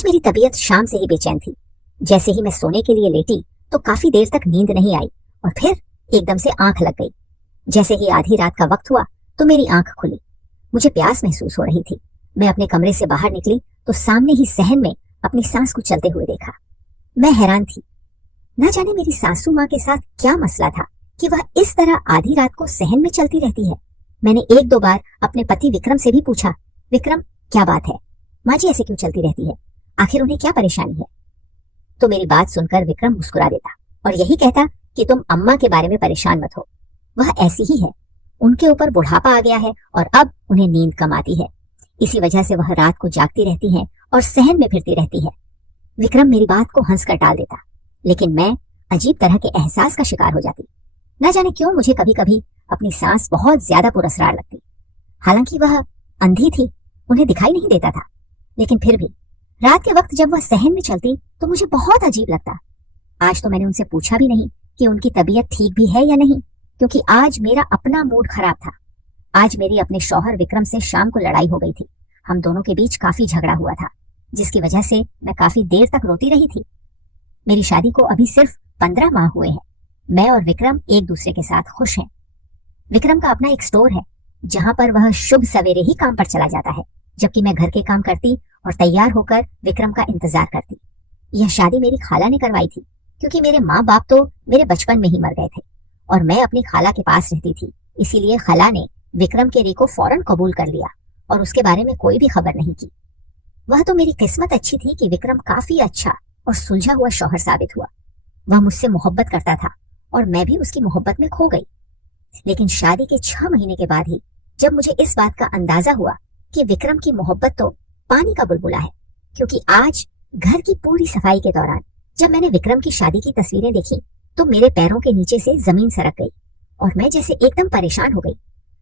आज मेरी तबीयत शाम से ही बेचैन थी। जैसे ही मैं सोने के लिए लेटी तो काफी देर तक नींद नहीं आई और फिर एकदम से आंख लग गई। जैसे ही आधी रात का वक्त हुआ तो मेरी आंख खुली। मुझे प्यास महसूस हो रही थी। मैं अपने कमरे से बाहर निकली तो सामने ही सहन में अपनी सांस को चलते हुए देखा। मैं हैरान थी। न जाने मेरी सासू माँ के साथ क्या मसला था कि वह इस तरह आधी रात को सहन में चलती रहती है। मैंने एक दो बार अपने पति विक्रम से भी पूछा, विक्रम क्या बात है, माँ जी ऐसे क्यों चलती रहती है, आखिर उन्हें क्या परेशानी है। तो मेरी बात सुनकर विक्रम मुस्कुरा देता और यही कहता कि तुम अम्मा के बारे में परेशान मत हो, वह ऐसी ही है, उनके ऊपर बुढ़ापा आ गया है और अब उन्हें नींद कम आती है, इसी वजह से वह रात को जागती रहती हैं और सहन में फिरती रहती है। विक्रम मेरी बात को हंसकर टाल देता, लेकिन मैं अजीब तरह के एहसास का शिकार हो जाती। न जाने क्यों मुझे कभी कभी अपनी सांस बहुत ज्यादा पुरस्कार लगती। हालांकि वह अंधी थी, उन्हें दिखाई नहीं देता था, लेकिन फिर भी रात के वक्त जब वह सहन में चलती तो मुझे बहुत अजीब लगता। आज तो मैंने उनसे पूछा भी नहीं कि उनकी तबीयत ठीक भी है या नहीं, क्योंकि आज मेरा अपना मूड खराब था। आज मेरी अपने शौहर विक्रम से शाम को लड़ाई हो गई थी। हम दोनों के बीच काफी झगड़ा हुआ था, जिसकी वजह से मैं काफी देर तक रोती रही थी। मेरी शादी को अभी सिर्फ 15 माह हुए हैं। मैं और विक्रम एक दूसरे के साथ खुश हैं। विक्रम का अपना एक स्टोर है, जहां पर वह शुभ सवेरे ही काम पर चला जाता है, जबकि मैं घर के काम करती और तैयार होकर विक्रम का इंतजार करती। यह शादी मेरी खाला ने करवाई थी, क्योंकि मेरे माँ बाप तो मेरे बचपन में ही मर गए थे और मैं अपनी खाला के पास रहती थी। इसीलिए खाला ने विक्रम के री को फौरन कबूल कर लिया और उसके बारे में कोई भी खबर नहीं की। वह तो मेरी किस्मत अच्छी थी कि विक्रम काफी अच्छा और सुलझा हुआ शौहर साबित हुआ। वह मुझसे मोहब्बत करता था और मैं भी उसकी मोहब्बत में खो गई। लेकिन शादी के 6 महीने के बाद ही जब मुझे इस बात का अंदाजा हुआ कि विक्रम की मोहब्बत तो पानी का बुलबुला है, क्योंकि आज घर की पूरी सफाई के दौरान जब मैंने विक्रम की शादी की तस्वीरें देखी तो मेरे पैरों के नीचे से जमीन सरक गई और मैं जैसे एकदम परेशान हो गई।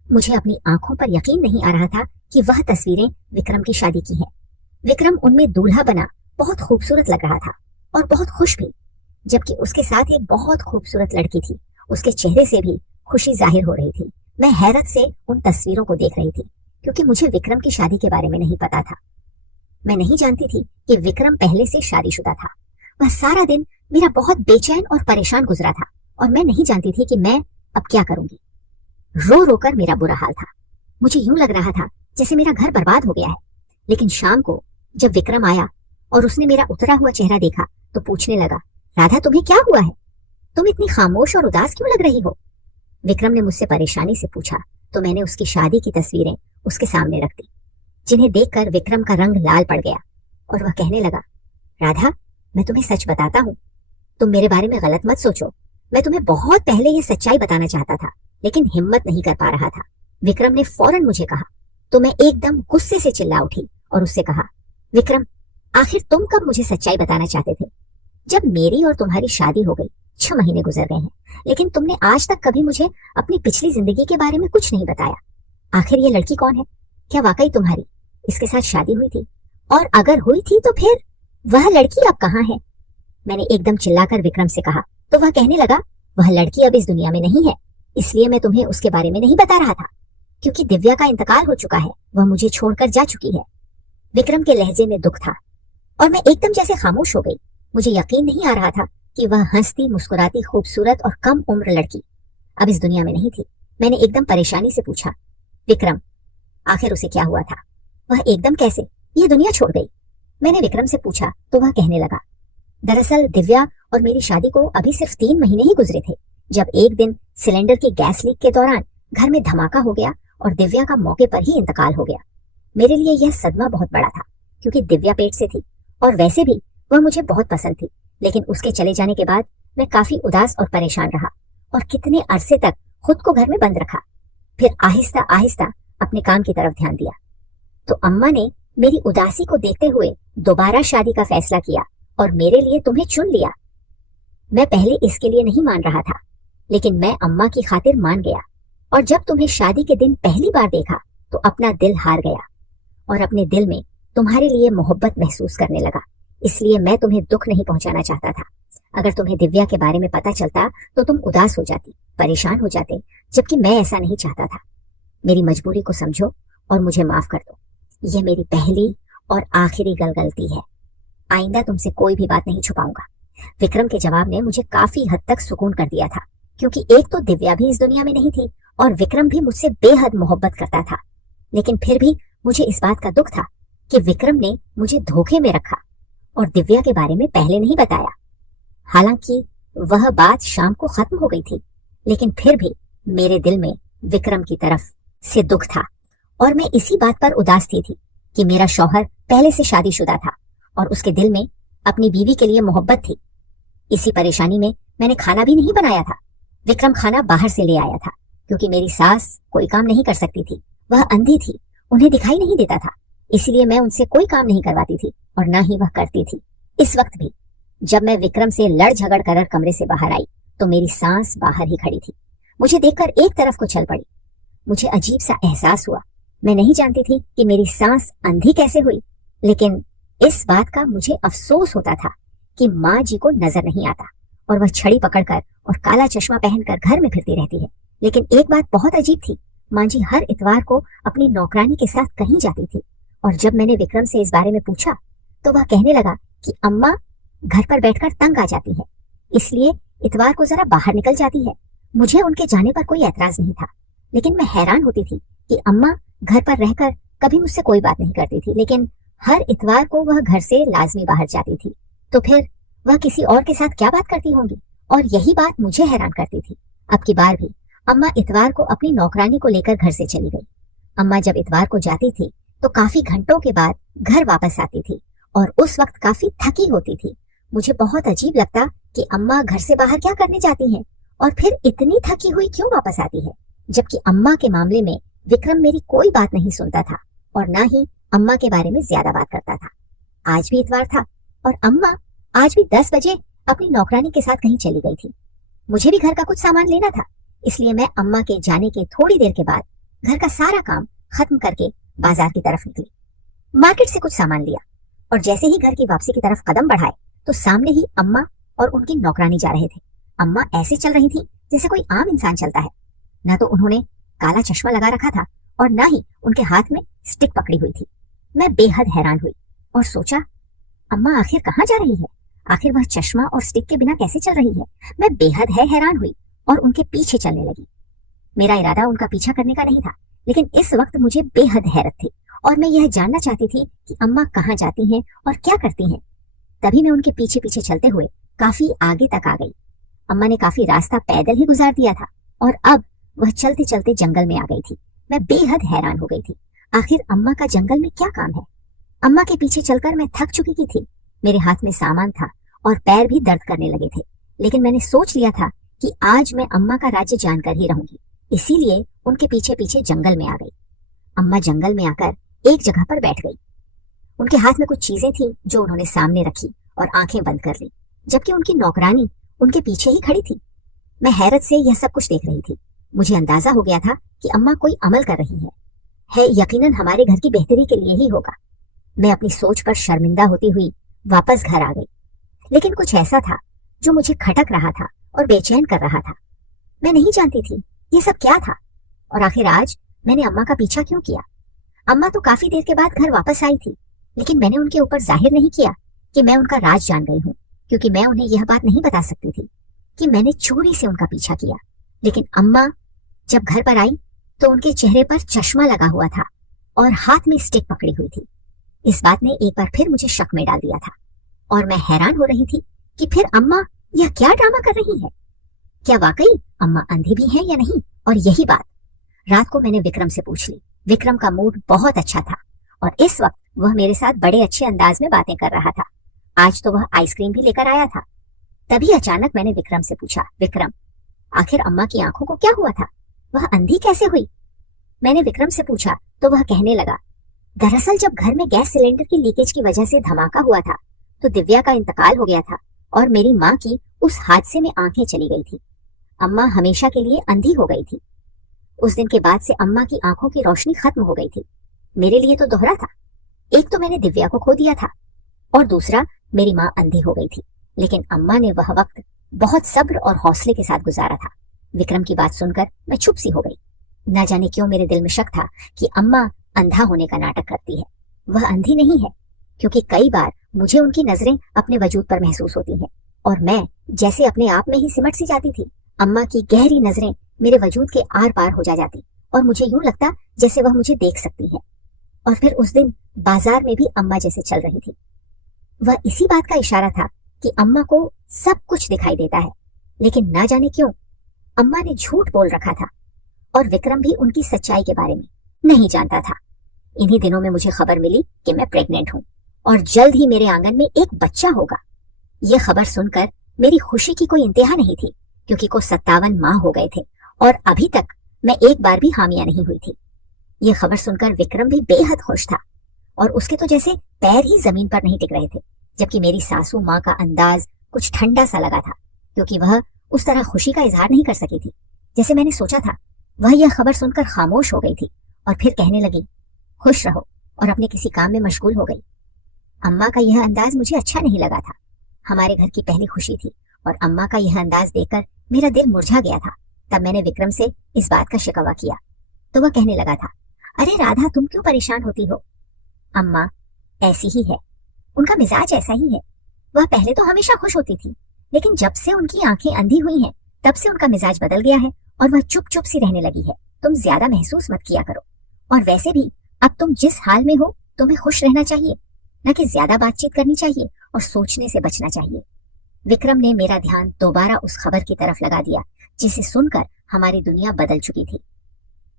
मुझे अपनी आंखों पर यकीन नहीं आ रहा था कि वह तस्वीरें विक्रम की शादी की हैं। विक्रम उनमें दूल्हा बना बहुत खूबसूरत लग रहा था और बहुत खुश भी, जबकि उसके साथ एक बहुत खूबसूरत लड़की थी। उसके चेहरे से भी खुशी जाहिर हो रही थी। मैं हैरत से उन तस्वीरों को देख रही थी, क्योंकि मुझे विक्रम की शादी के बारे में नहीं पता था। मैं नहीं जानती थी कि विक्रम पहले से शादीशुदा था। वह सारा दिन मेरा बहुत बेचैन और परेशान गुजरा था और मैं नहीं जानती थी कि मैं अब क्या करूंगी। रो रो कर मेरा बुरा हाल था। मुझे यूं लग रहा था जैसे मेरा घर बर्बाद हो गया है। लेकिन शाम को जब विक्रम आया और उसने मेरा उतरा हुआ चेहरा देखा तो पूछने लगा, राधा तुम्हें क्या हुआ है, तुम इतनी खामोश और उदास क्यों लग रही हो। विक्रम ने मुझसे परेशानी से पूछा तो मैंने उसकी शादी की तस्वीरें उसके सामने रख दी, जिन्हें देखकर विक्रम का रंग लाल पड़ गया और वह कहने लगा, राधा मैं तुम्हें सच बताता हूँ, तुम मेरे बारे में गलत मत सोचो। मैं तुम्हें बहुत पहले यह सच्चाई बताना चाहता था, लेकिन हिम्मत नहीं कर पा रहा था। विक्रम ने फौरन मुझे कहा तो मैं एकदम गुस्से से चिल्ला उठी और उससे कहा, विक्रम आखिर तुम कब मुझे सच्चाई बताना चाहते थे। जब मेरी और तुम्हारी शादी हो गई 6 महीने गुजर गए हैं, लेकिन तुमने आज तक कभी मुझे अपनी पिछली जिंदगी के बारे में कुछ नहीं बताया। आखिर ये लड़की कौन है, क्या वाकई तुम्हारी इसके साथ शादी हुई थी, और अगर हुई थी तो फिर वह लड़की अब कहाँ है। मैंने एकदम चिल्लाकर विक्रम से कहा तो वह कहने लगा, वह लड़की अब इस दुनिया में नहीं है, इसलिए मैं तुम्हें उसके बारे में नहीं बता रहा था, क्योंकि दिव्या का इंतकाल हो चुका है, वह मुझे छोड़कर जा चुकी है। विक्रम के लहजे में दुख था और मैं एकदम जैसे खामोश हो गई। मुझे यकीन नहीं आ रहा था कि वह हंसती मुस्कुराती खूबसूरत और कम उम्र लड़की अब इस दुनिया में नहीं थी। मैंने एकदम परेशानी से पूछा, विक्रम आखिर उसे क्या हुआ था, वह एकदम कैसे यह दुनिया छोड़ गई। मैंने विक्रम से पूछा तो वह कहने लगा, दरअसल दिव्या और मेरी शादी को अभी सिर्फ 3 महीने ही गुजरे थे, जब एक दिन सिलेंडर की गैस लीक के दौरान घर में धमाका हो गया और दिव्या का मौके पर ही इंतकाल हो गया। मेरे लिए यह सदमा बहुत बड़ा था, क्योंकि दिव्या पेट से थी और वैसे भी वह मुझे बहुत पसंद थी। लेकिन उसके चले जाने के बाद मैं काफी उदास और परेशान रहा और कितने अरसे तक खुद को घर में बंद रखा। फिर आहिस्ता आहिस्ता अपने काम की तरफ ध्यान दिया तो अम्मा ने मेरी उदासी को देखते हुए दोबारा शादी का फैसला किया और मेरे लिए तुम्हें चुन लिया। मैं पहले इसके लिए नहीं मान रहा था, लेकिन मैं अम्मा की खातिर मान गया और जब तुम्हें शादी के दिन पहली बार देखा तो अपना दिल हार गया और अपने दिल में तुम्हारे लिए मोहब्बत महसूस करने लगा। इसलिए मैं तुम्हें दुख नहीं पहुंचाना चाहता था। अगर तुम्हें दिव्या के बारे में पता चलता तो तुम उदास हो जाती, परेशान हो जाते, जबकि मैं ऐसा नहीं चाहता था। मेरी मजबूरी को समझो और मुझे माफ कर दो। यह मेरी पहली और आखिरी गलती है। आइंदा तुमसे कोई भी बात नहीं छुपाऊंगा। विक्रम के जवाब ने मुझे काफी हद तक सुकून कर दिया था, क्योंकि एक तो दिव्या भी इस दुनिया में नहीं थी और विक्रम भी मुझसे बेहद मोहब्बत करता था। लेकिन फिर भी मुझे इस बात का दुख था कि विक्रम ने मुझे धोखे में रखा और दिव्या के बारे में पहले नहीं बताया। हालांकि वह बात शाम को खत्म हो गई थी, लेकिन फिर भी मेरे दिल में विक्रम की तरफ से दुख था और मैं इसी बात पर उदास थी कि मेरा शौहर पहले से शादीशुदा था और उसके दिल में अपनी बीवी के लिए मोहब्बत थी। इसी परेशानी में मैंने खाना भी नहीं बनाया था। विक्रम खाना बाहर से ले आया था, क्योंकि मेरी सास कोई काम नहीं कर सकती थी। वह अंधी थी, उन्हें दिखाई नहीं देता था, इसलिए मैं उनसे कोई काम नहीं करवाती थी और ना ही वह करती थी। इस वक्त भी जब मैं विक्रम से लड़ झगड़ कर कमरे से बाहर आई तो मेरी सांस बाहर ही खड़ी थी। मुझे देखकर एक तरफ को चल पड़ी। मुझे अजीब सा एहसास हुआ। मैं नहीं जानती थी कि मेरी सांस अंधी कैसे हुई, लेकिन इस बात का मुझे अफसोस होता था कि माँ जी को नजर नहीं आता और वह छड़ी पकड़कर और काला चश्मा पहनकर घर में फिरती रहती है। लेकिन एक बात बहुत अजीब थी, माँ जी हर इतवार को अपनी नौकरानी के साथ कहीं जाती थी और जब मैंने विक्रम से इस बारे में पूछा तो वह कहने लगा कि अम्मा घर पर बैठकर तंग आ जाती है, इसलिए इतवार को जरा बाहर निकल जाती है। मुझे उनके जाने पर कोई ऐतराज नहीं था, लेकिन मैं हैरान होती थी कि अम्मा घर पर रहकर कभी मुझसे कोई बात नहीं करती थी, लेकिन हर इतवार को वह घर से लाजमी बाहर जाती थी। तो फिर वह किसी और के साथ क्या बात करती होंगी? और यही बात मुझे हैरान करती थी। अब की बार भी अम्मा इतवार को अपनी नौकरानी को लेकर घर से चली गई। अम्मा जब इतवार को जाती थी तो काफी घंटों के बाद घर वापस आती थी और उस वक्त काफी थकी होती थी। मुझे बहुत अजीब लगता कि अम्मा घर से बाहर क्या करने जाती हैं और फिर इतनी थकी हुई क्यों वापस आती है, जबकि अम्मा के मामले में विक्रम मेरी कोई बात नहीं सुनता था और ना ही अम्मा के बारे में ज्यादा बात करता था। आज भी इतवार था और अम्मा आज भी 10 बजे अपनी नौकरानी के साथ कहीं चली गई थी। मुझे भी घर का कुछ सामान लेना था, इसलिए मैं अम्मा के जाने के थोड़ी देर के बाद घर का सारा काम खत्म करके बाजार की तरफ निकली। मार्केट से कुछ सामान लिया और जैसे ही घर की वापसी की तरफ कदम बढ़ाए तो सामने ही अम्मा और उनकी नौकरानी जा रहे थे। अम्मा ऐसे चल रही थी जैसे कोई आम इंसान चलता है। ना तो उन्होंने काला चश्मा लगा रखा था और ना ही उनके हाथ में स्टिक पकड़ी हुई थी। मैं बेहद हैरान हुई और सोचा, अम्मा आखिर कहाँ जा रही है? आखिर वह चश्मा और स्टिक के बिना कैसे चल रही है? मैं बेहद हैरान हुई और उनके पीछे चलने लगी। मेरा इरादा उनका पीछा करने का नहीं था, लेकिन इस वक्त मुझे बेहद हैरत थी और मैं यह जानना चाहती थी कि अम्मा कहाँ जाती हैं और क्या करती हैं। तभी मैं उनके पीछे पीछे चलते हुए काफी आगे तक आ गई। अम्मा ने काफी रास्ता पैदल ही गुजार दिया था और अब वह चलते चलते जंगल में आ गई थी। मैं बेहद हैरान हो गई थी, आखिर अम्मा का जंगल में क्या काम है? अम्मा के पीछे चलकर मैं थक चुकी की थी। मेरे हाथ में सामान था और पैर भी दर्द करने लगे थे, लेकिन मैंने सोच लिया था कि आज मैं अम्मा का राज्य जानकर ही रहूंगी, इसीलिए उनके पीछे पीछे जंगल में आ गई। अम्मा जंगल में आकर एक जगह पर बैठ गई। उनके हाथ में कुछ चीजें थी जो उन्होंने सामने रखी और आंखें बंद कर ली, जबकि उनकी नौकरानी उनके पीछे ही खड़ी थी। मैं हैरत से यह सब कुछ देख रही थी। मुझे अंदाजा हो गया था कि अम्मा कोई अमल कर रही है यकीनन हमारे घर की बेहतरी के लिए ही होगा। मैं अपनी सोच पर शर्मिंदा होती हुई वापस घर आ गई, लेकिन कुछ ऐसा था जो मुझे खटक रहा था और बेचैन कर रहा था। मैं नहीं जानती थी ये सब क्या था और आखिर आज मैंने अम्मा का पीछा क्यों किया। अम्मा तो काफी देर के बाद घर वापस आई थी, लेकिन मैंने उनके ऊपर जाहिर नहीं किया कि मैं उनका राज जान गई हूँ, क्योंकि मैं उन्हें यह बात नहीं बता सकती थी कि मैंने चोरी से उनका पीछा किया। लेकिन अम्मा जब घर पर आई तो उनके चेहरे पर चश्मा लगा हुआ था और हाथ में स्टिक पकड़ी हुई थी। इस बात ने एक बार फिर मुझे शक में डाल दिया था और मैं हैरान हो रही थी कि फिर अम्मा यह क्या ड्रामा कर रही है? क्या वाकई अम्मा अंधी भी है या नहीं? और यही बात रात को मैंने विक्रम से पूछ ली। विक्रम का मूड बहुत अच्छा था और इस वक्त वह मेरे साथ बड़े अच्छे अंदाज में बातें कर रहा था। आज तो वह आइसक्रीम भी लेकर आया था। तभी अचानक मैंने विक्रम से पूछा, विक्रम, आखिर अम्मा की आंखों को क्या हुआ था? वह अंधी कैसे हुई? मैंने विक्रम से पूछा तो वह कहने लगा, दरअसल जब घर में गैस सिलेंडर की लीकेज की वजह से धमाका हुआ था तो दिव्या का इंतकाल हो गया था और मेरी माँ की उस हादसे में आंखें चली गई थी। अम्मा हमेशा के लिए अंधी हो गई थी। उस दिन के बाद से अम्मा की आंखों की रोशनी खत्म हो गई थी। मेरे लिए तो दोहरा था, एक तो मैंने दिव्या को खो दिया था और दूसरा मेरी माँ अंधी हो गई थी। लेकिन अम्मा ने वह वक्त बहुत सब्र और हौसले के साथ गुजारा था। विक्रम की बात सुनकर मैं चुप सी हो गई। न जाने क्यों मेरे दिल में शक था कि अम्मा अंधा होने का नाटक करती है। वह अंधी नहीं है, क्योंकि कई बार मुझे उनकी नजरें अपने वजूद पर महसूस होती हैं और मैं जैसे अपने आप में ही सिमट सी जाती थी। अम्मा की गहरी नजरें मेरे वजूद के आर पार हो जाती और मुझे यूं लगता जैसे वह मुझे देख सकती है। और फिर उस दिन बाजार में भी अम्मा जैसे चल रही थी। वह इसी बात का इशारा था कि अम्मा को सब कुछ दिखाई देता है, लेकिन ना जाने क्यों अम्मा ने झूठ बोल रखा था और विक्रम भी उनकी सच्चाई के बारे में नहीं जानता था। इन्हीं दिनों में मुझे खबर मिली कि मैं प्रेग्नेंट हूँ और जल्द ही मेरे आंगन में एक बच्चा होगा। यह खबर सुनकर मेरी खुशी की कोई इंतहा नहीं थी, क्योंकि को 57 माह हो गए थे और अभी तक मैं एक बार भी हामिया नहीं हुई थी। यह खबर सुनकर विक्रम भी बेहद खुश था और उसके तो जैसे पैर ही जमीन पर नहीं टिक रहे थे, जबकि मेरी सासू माँ का अंदाज कुछ ठंडा सा लगा था, क्योंकि वह उस तरह खुशी का इजहार नहीं कर सकी थी जैसे मैंने सोचा था। वह यह खबर सुनकर खामोश हो गई थी और फिर कहने लगी, खुश रहो, और अपने किसी काम में मशगूल हो गई। अम्मा का यह अंदाज मुझे अच्छा नहीं लगा था। हमारे घर की पहली खुशी थी और अम्मा का यह अंदाज देखकर मेरा दिल मुरझा गया था। तब मैंने विक्रम से इस बात का शिकवा किया तो वह कहने लगा था, अरे राधा, तुम क्यों परेशान होती हो? अम्मा ऐसी ही है, उनका मिजाज ऐसा ही है। वह पहले तो हमेशा खुश होती थी, लेकिन जब से उनकी आंखें अंधी हुई हैं, तब से उनका मिजाज बदल गया है और वह चुप चुप सी रहने लगी है। तुम ज्यादा महसूस मत किया करो, और वैसे भी अब तुम जिस हाल में हो तुम्हें खुश रहना चाहिए, न कि ज्यादा बातचीत करनी चाहिए और सोचने से बचना चाहिए। विक्रम ने मेरा ध्यान दोबारा उस खबर की तरफ लगा दिया जिसे सुनकर हमारी दुनिया बदल चुकी थी।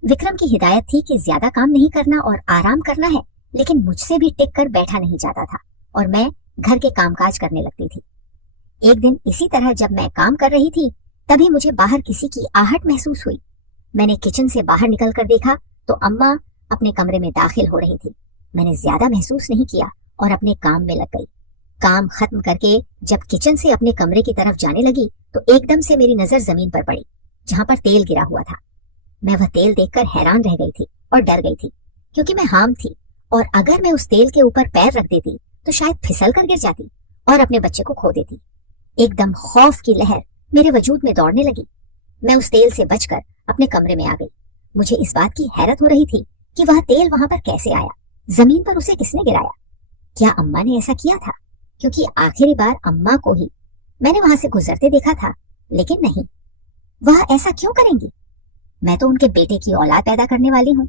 विक्रम की हिदायत थी कि ज्यादा काम नहीं करना और आराम करना है, लेकिन मुझसे भी टिक कर बैठा नहीं जाता था और मैं घर के कामकाज करने लगती थी। एक दिन इसी तरह जब मैं काम कर रही थी, तभी मुझे बाहर किसी की आहट महसूस हुई। मैंने किचन से बाहर निकलकर देखा तो अम्मा अपने कमरे में दाखिल हो रही थी। मैंने ज्यादा महसूस नहीं किया और अपने काम में लग गई। काम खत्म करके जब किचन से अपने कमरे की तरफ जाने लगी तो एकदम से मेरी नजर जमीन पर पड़ी, जहां पर तेल गिरा हुआ था। मैं वह तेल देखकर हैरान रह गई थी और डर गई थी, क्योंकि मैं हाम थी और अगर मैं उस तेल के ऊपर पैर रख देती तो शायद फिसल कर गिर जाती और अपने बच्चे को खो देती। एकदम खौफ की लहर मेरे वजूद में दौड़ने लगी। मैं उस तेल से बचकर अपने कमरे में आ गई। मुझे इस बात की हैरत हो रही थी कि वह तेल वहां पर कैसे आया, जमीन पर उसे किसने गिराया? क्या अम्मा ने ऐसा किया था? क्योंकि आखिरी बार अम्मा को ही मैंने वहां से गुजरते देखा था, लेकिन नहीं, वह ऐसा क्यों करेंगी? मैं तो उनके बेटे की औलाद पैदा करने वाली हूँ,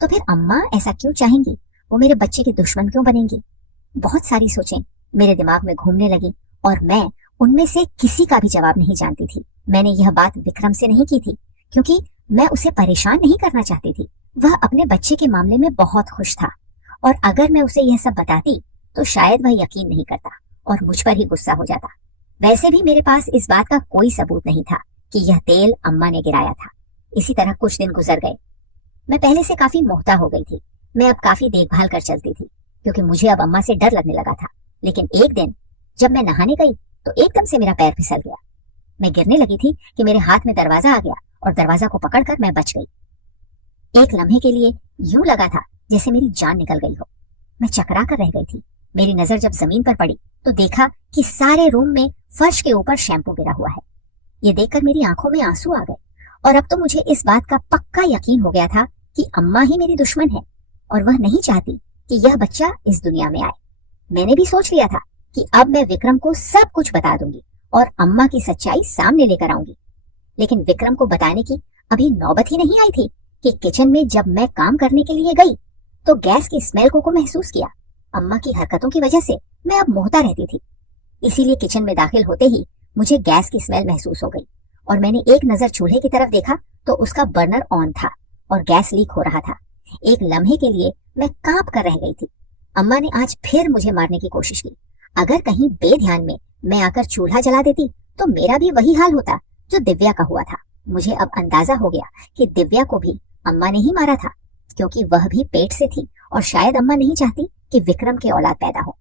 तो फिर अम्मा ऐसा क्यों चाहेंगी? वो मेरे बच्चे की दुश्मन क्यों बनेंगी? बहुत सारी सोचें मेरे दिमाग में घूमने लगी और मैं उनमें से किसी का भी जवाब नहीं जानती थी। मैंने यह बात विक्रम से नहीं की थी, क्योंकि मैं उसे परेशान नहीं करना चाहती थी। वह अपने बच्चे के मामले में बहुत खुश था और अगर मैं उसे यह सब बताती तो शायद वह यकीन नहीं करता और मुझ पर ही गुस्सा हो जाता। वैसे भी मेरे पास इस बात का कोई सबूत नहीं था कि यह तेल अम्मा ने गिराया था। इसी तरह कुछ दिन गुजर गए। मैं पहले से काफी मोहता हो गई थी। मैं अब काफी देखभाल कर चलती थी, क्योंकि मुझे अब अम्मा से डर लगने लगा था। लेकिन एक दिन जब मैं नहाने गई तो एकदम से मेरा पैर फिसल गया। मैं गिरने लगी थी कि मेरे हाथ में दरवाजा आ गया और दरवाजा को पकड़कर मैं बच गई। एक लम्हे के लिए यूं लगा था जैसे मेरी जान निकल गई हो। मैं चकरा कर रह गई थी। मेरी नजर जब जमीन पर पड़ी तो देखा कि सारे रूम में फर्श के ऊपर शैम्पू गिरा हुआ है। ये देखकर मेरी आंखों में आंसू आ गए और अब तो मुझे इस बात का पक्का यकीन हो गया था कि अम्मा ही मेरी दुश्मन है और वह नहीं चाहती कि यह बच्चा इस दुनिया में आए। मैंने भी सोच लिया था कि अब मैं विक्रम को सब कुछ बता दूंगी और अम्मा की सच्चाई सामने लेकर आऊंगी। लेकिन विक्रम को बताने की अभी नौबत ही नहीं आई थी कि किचन में जब मैं काम करने के लिए गई तो गैस की स्मेल को महसूस किया। अम्मा की हरकतों की वजह से मैं अब मोहता रहती थी, इसीलिए किचन में दाखिल होते ही मुझे गैस की स्मेल महसूस हो गई और मैंने एक नजर चूल्हे की तरफ देखा तो उसका बर्नर ऑन था और गैस लीक हो रहा था। एक लम्हे के लिए मैं कांप कर रह गई थी। अम्मा ने आज फिर मुझे मारने की कोशिश की। अगर कहीं बेध्यान में मैं आकर चूल्हा जला देती तो मेरा भी वही हाल होता जो दिव्या का हुआ था। मुझे अब अंदाजा हो गया कि दिव्या को भी अम्मा ने ही मारा था, क्योंकि वह भी पेट से थी और शायद अम्मा नहीं चाहती कि विक्रम के औलाद पैदा हो।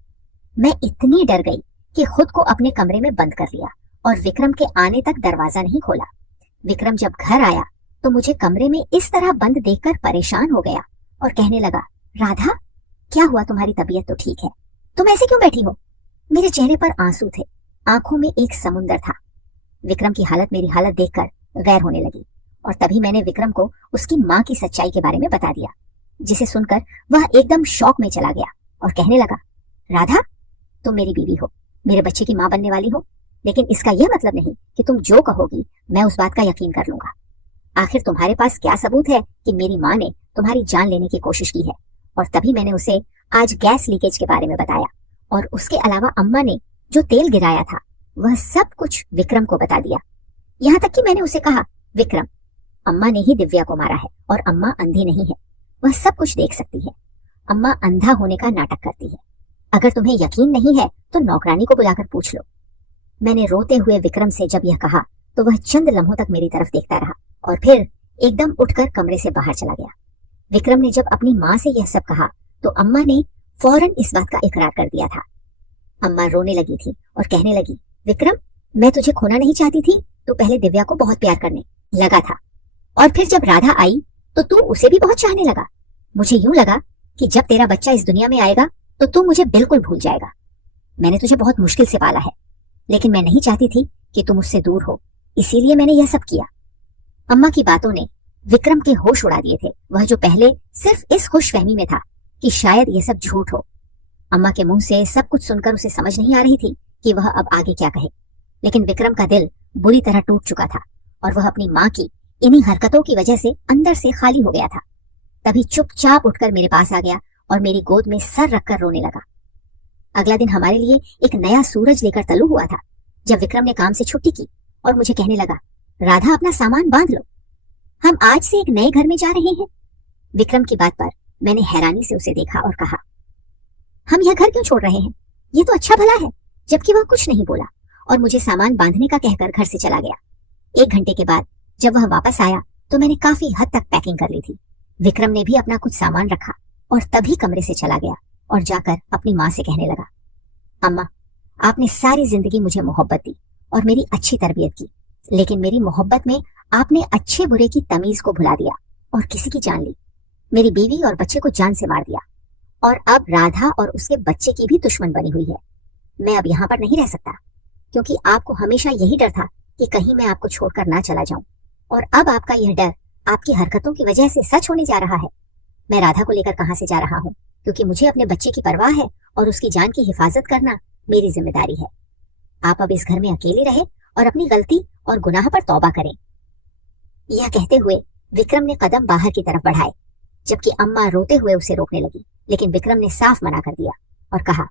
मैं इतनी डर गई कि खुद को अपने कमरे में बंद कर लिया और विक्रम के आने तक दरवाजा नहीं खोला। विक्रम जब घर आया तो मुझे कमरे में इस तरह बंद देखकर परेशान हो गया और कहने लगा, राधा, क्या हुआ? तुम्हारी तबीयत तो ठीक है, तुम ऐसे क्यों बैठी हो? मेरे चेहरे पर आंसू थे, आंखों में एक समुंदर था। विक्रम की हालत मेरी हालत देखकर गैर होने लगी और तभी मैंने विक्रम को उसकी माँ की सच्चाई के बारे में बता दिया, जिसे सुनकर वह एकदम शौक में चला गया और कहने लगा, राधा, तुम मेरी बीवी हो, मेरे बच्चे की माँ बनने वाली हो, लेकिन इसका यह मतलब नहीं कि तुम जो कहोगी मैं उस बात का यकीन कर लूंगा। आखिर तुम्हारे पास क्या सबूत है कि मेरी माँ ने तुम्हारी जान लेने की कोशिश की है? और तभी मैंने उसे आज गैस लीकेज के बारे में बताया, और उसके अलावा अम्मा ने जो तेल गिराया था वह सब कुछ विक्रम को बता दिया। यहाँ तक कि मैंने उसे कहा, विक्रम, अम्मा ने ही दिव्या को मारा है और अम्मा अंधी नहीं है, वह सब कुछ देख सकती है। अम्मा अंधा होने का नाटक करती है। अगर तुम्हें यकीन नहीं है तो नौकरानी को बुलाकर पूछ लो। मैंने रोते हुए विक्रम से जब यह कहा तो वह चंद लम्हों तक मेरी तरफ देखता रहा और फिर एकदम उठकर कमरे से बाहर चला गया। विक्रम ने जब अपनी माँ से यह सब कहा तो अम्मा ने फौरन इस बात का इकरार कर दिया था। अम्मा रोने लगी थी और कहने लगी, विक्रम, मैं तुझे खोना नहीं चाहती थी, तू पहले दिव्या को बहुत प्यार करने लगा था, और फिर जब राधा आई तो तू उसे भी बहुत चाहने लगा। मुझे यूं लगा कि जब तेरा बच्चा इस दुनिया में आएगा तो तू मुझे बिल्कुल भूल जाएगा। मैंने तुझे बहुत मुश्किल से पाला है, लेकिन मैं नहीं चाहती थी कि तुम मुझसे दूर हो, इसीलिए मैंने यह सब किया। अम्मा की बातों ने विक्रम के होश उड़ा दिए थे। वह जो पहले सिर्फ इस खुशफहमी में था कि शायद यह सब झूठ हो। अम्मा के मुंह से सब कुछ सुनकर उसे समझ नहीं आ रही थी कि वह अब आगे क्या कहे, लेकिन विक्रम का दिल बुरी तरह टूट चुका था और वह अपनी माँ की इन्हीं हरकतों की वजह से अंदर से खाली हो गया था। तभी चुपचाप उठकर मेरे पास आ गया और मेरी गोद में सर रखकर रोने लगा। अगला दिन हमारे लिए एक नया सूरज लेकर तल्लू हुआ था। जब विक्रम ने काम से छुट्टी की और मुझे कहने लगा, राधा, अपना सामान बांध लो, हम आज से एक नए घर में जा रहे हैं। विक्रम की बात पर मैंने हैरानी से उसे देखा और कहा, हम यह घर क्यों छोड़ रहे हैं? ये तो अच्छा भला है। जबकि वह कुछ नहीं बोला और मुझे सामान बांधने का कहकर घर से चला गया। 1 घंटे के बाद जब वह वापस आया तो मैंने काफी हद तक पैकिंग कर ली थी। विक्रम ने भी अपना कुछ सामान रखा और तभी कमरे से चला गया और जाकर अपनी माँ से कहने लगा, अम्मा, आपने सारी जिंदगी मुझे मोहब्बत दी और मेरी अच्छी तरबियत की, लेकिन मेरी मोहब्बत में आपने अच्छे बुरे की तमीज को भुला दिया और किसी की जान ली। मेरी बीवी और बच्चे को जान से मार दिया और अब राधा और उसके बच्चे की भी दुश्मन बनी हुई है। मैं अब यहाँ पर नहीं रह सकता, क्योंकि आपको हमेशा यही डर था कि कहीं मैं आपको छोड़कर ना चला जाऊं, और अब आपका यह डर आपकी हरकतों की वजह से सच होने जा रहा है। मैं राधा को लेकर कहां से जा रहा हूं, क्योंकि मुझे अपने बच्चे की परवाह है और उसकी जान की हिफाजत करना मेरी जिम्मेदारी है। आप अब इस घर में अकेले रहे और अपनी गलती और गुनाह पर तौबा करें। यह कहते हुए विक्रम ने कदम बाहर की तरफ बढ़ाए, जबकि अम्मा रोते हुए उसे रोकने लगी, लेकिन विक्रम ने साफ मना कर दिया और कहा,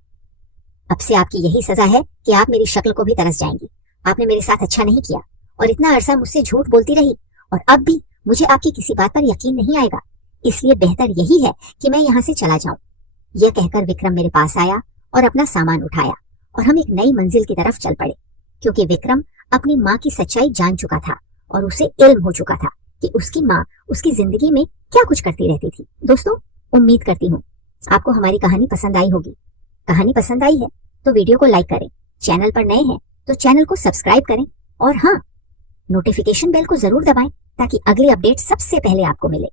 अब से आपकी यही सजा है कि आप मेरी शक्ल को भी तरस जाएंगी। आपने मेरे साथ अच्छा नहीं किया और इतना अरसा मुझसे झूठ बोलती रही, और अब भी मुझे आपकी किसी बात पर यकीन नहीं आएगा, इसलिए बेहतर यही है कि मैं यहाँ से चला जाऊं। यह कहकर विक्रम मेरे पास आया और अपना सामान उठाया और हम एक नई मंजिल की तरफ चल पड़े, क्योंकि विक्रम अपनी माँ की सच्चाई जान चुका था और उसे इल्म हो चुका था कि उसकी माँ उसकी जिंदगी में क्या कुछ करती रहती थी। दोस्तों, उम्मीद करती हूँ आपको हमारी कहानी पसंद आई होगी। कहानी पसंद आई है तो वीडियो को लाइक करें, चैनल पर नए हैं तो चैनल को सब्सक्राइब करें, और हाँ, नोटिफिकेशन बेल को जरूर दबाएं ताकि अगली अपडेट सबसे पहले आपको मिले।